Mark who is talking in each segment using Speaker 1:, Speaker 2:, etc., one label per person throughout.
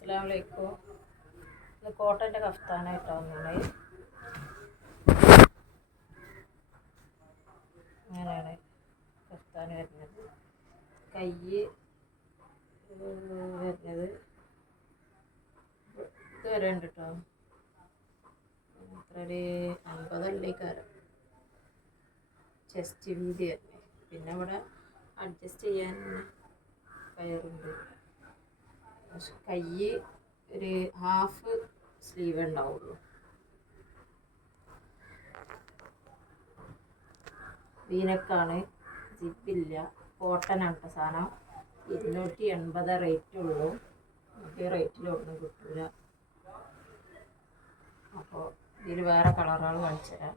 Speaker 1: അസ്സാം വലൈക്കും ഇത് കോട്ടന്റെ കഫ്താനായിട്ടാണ് വന്നത് അങ്ങനെയാണ് കഫ്താൻ വരുന്നത്. കൈ വരുന്നത്. ഇത് വരെ ഉണ്ട് കേട്ടോ അത്ര ഒരു അൻപതല്ലേക്കാരം ചെസ്റ്റ് വീതി തന്നെ പിന്നെ ഇവിടെ അഡ്ജസ്റ്റ് ചെയ്യാൻ കയറുണ്ട്. പക്ഷെ കൈ ഒരു ഹാഫ് സ്ലീവ് ഉണ്ടാവുള്ളൂ. വീനക്കാണ് ജിപ്പില്ല കോട്ടൺ ആണ് കേട്ടോ സാധനം ഇരുന്നൂറ്റി എൺപത് റേറ്റ് ഉള്ളൂ. ഈ റേറ്റിലൊന്നും കിട്ടില്ല അപ്പോൾ ഇതിൽ വേറെ കളറുകൾ കാണിച്ചു തരാം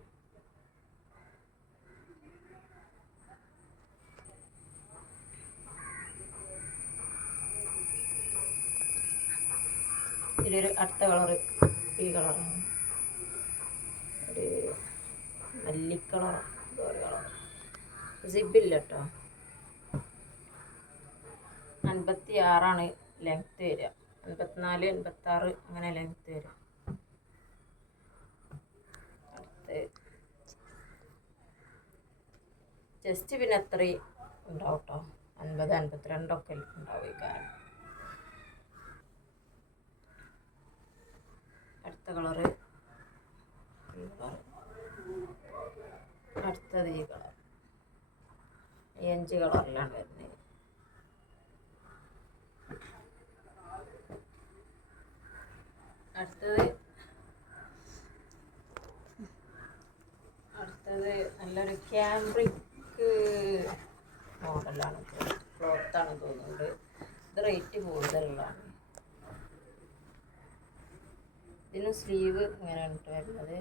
Speaker 1: ഇതിലൊരു അടുത്ത കളറ് ഈ കളറാണ്. ഒരു മല്ലിക്കളർ സിബില്ല കേട്ടോ അൻപത്തി ആറാണ് ലെങ്ത്ത് വരിക. അൻപത്തിനാല് അൻപത്താറ് അങ്ങനെ ലെങ്ത്ത് വരിക. അടുത്ത് ജസ്റ്റ് പിന്നെ അത്രയും ഉണ്ടാവും കേട്ടോ അൻപത് അൻപത്തിരണ്ടൊക്കെ ഉണ്ടാവും ഈ കാലം. അടുത്ത കളറ് അടുത്തത് ഈ കളർ ഈ അഞ്ച് കളറിലാണ് വരുന്നത്. അടുത്തത്. അടുത്തത് നല്ലൊരു ക്യാമ്പ്രിക്ക് മോഡലാണ് ക്ലോത്താണ് തോന്നുന്നുണ്ട്. ഇത് റേറ്റ് കൂടുതലുള്ളതാണ് ഇതിന് സ്ലീവ് ഇങ്ങനെയാണ് ട്ടോ വരുന്നത്.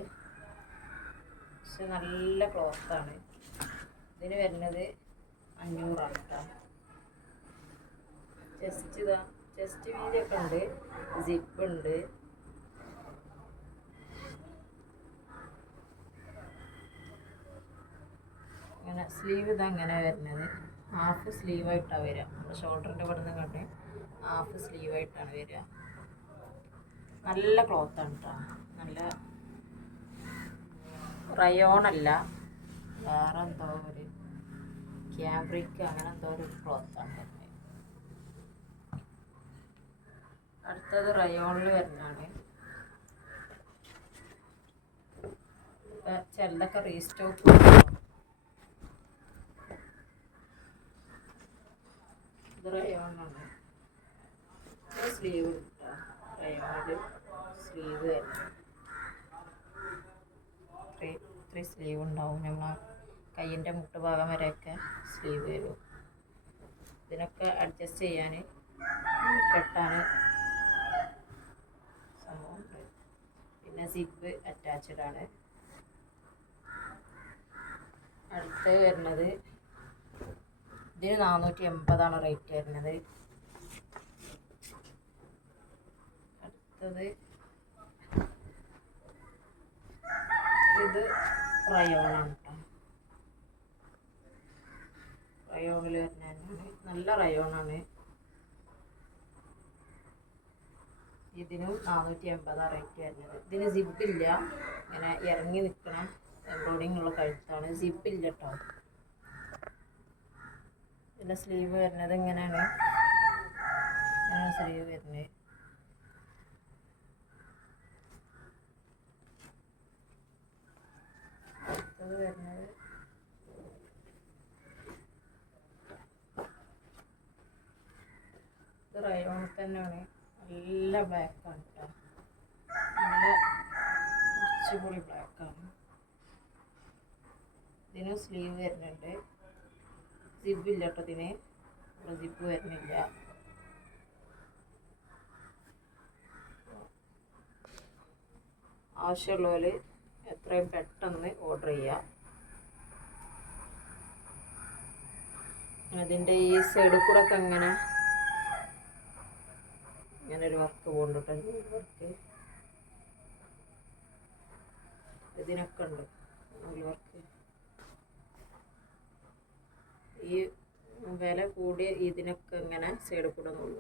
Speaker 1: പക്ഷെ നല്ല ക്ലോത്താണ് ഇതിന് വരുന്നത് അഞ്ഞൂറാണ് കേട്ടോ ചെസ്റ്റ് ഇതാ ചെസ്റ്റ് വീതിയൊക്കെ ഉണ്ട്. സിപ്പ് ഉണ്ട്. ഇങ്ങനെ സ്ലീവ് ഇതാ ഇങ്ങനെ വരുന്നത്. ഹാഫ് സ്ലീവായിട്ടാണ് വരിക. നമ്മുടെ ഷോൾഡറിന്റെ ഇവിടെ കണ്ട് ഹാഫ് സ്ലീവായിട്ടാണ് വരിക. നല്ല ക്ലോത്താണ് കേട്ടോ നല്ല റയോൺ അല്ല. വേറെ എന്തോ ഒരു ക്യാബ്രിക് അങ്ങനെ എന്തോ ഒരു ക്ലോത്ത് ആണ് അടുത്തത് റയോണിൽ വരുന്നതാണ്. ചിലതൊക്കെ റീസ്റ്റോക്ക് ഇത് റയോണാണ് സ്ലീവ് റയോണിൽ സ്ലീവ് വരും ത്രീ സ്ലീവ് ഉണ്ടാവും. നമ്മൾ കയ്യിന്റെ മുട്ട് ഭാഗം വരെയൊക്കെ സ്ലീവ് വരും. ഇതിനൊക്കെ അഡ്ജസ്റ്റ് ചെയ്യാൻ കെട്ടാൻ സംഭവമുണ്ട് പിന്നെ സിപ്പ് അറ്റാച്ച്ഡ് ആണ്. അടുത്ത് വരുന്നത് ഇതിന് നാനൂറ്റി എൺപതാണ് റേറ്റ് വരുന്നത്. അടുത്തത് ഇത് റയോണാണ് കേട്ടോ. റയോണിൽ വരുന്നതാണ് നല്ല റയോണാണ്. ഇതിനും നാനൂറ്റി എൺപതാണ് റേറ്റ് വരുന്നത്. ഇതിന് സിബില്ല ഇങ്ങനെ ഇറങ്ങി നിൽക്കണ. എംബ്രോയിഡിങ് ഉള്ള കഴുത്താണ്. സിബില്ല കേട്ടോ. ഇതിന്റെ സ്ലീവ് വരുന്നത് ഇങ്ങനെയാണ്. ഇങ്ങനെയാണ് സ്ലീവ് വരുന്നത് അടുത്തത് വരുന്നത്. ഇത് റയോണിൽ തന്നെയാണ്. നല്ല ബ്ലാക്കാണ് നല്ല കുറച്ചുകൂടി ബ്ലാക്കാണ് ഇതിന് സ്ലീവ് വരുന്നുണ്ട്. സിബ് ഇല്ല കേട്ടോ ഇതിന്. സിബ് വരുന്നില്ല. ആവശ്യമുള്ളവർ എത്രയും പെട്ടെന്ന് ഓർഡർ ചെയ്യുക അതിന്റെ ഈ സൈഡിൽ കൂടെ ഒക്കെ അങ്ങനെ ഇങ്ങനെ ഒരു വർക്ക് പോകുന്നുണ്ട് വർക്ക് ഇതിനൊക്കെ ഉണ്ട്. വർക്ക് ഈ വില കൂടി ഇതിനൊക്കെ ഇങ്ങനെ സൈഡിൽ കൂടെ നൂൽ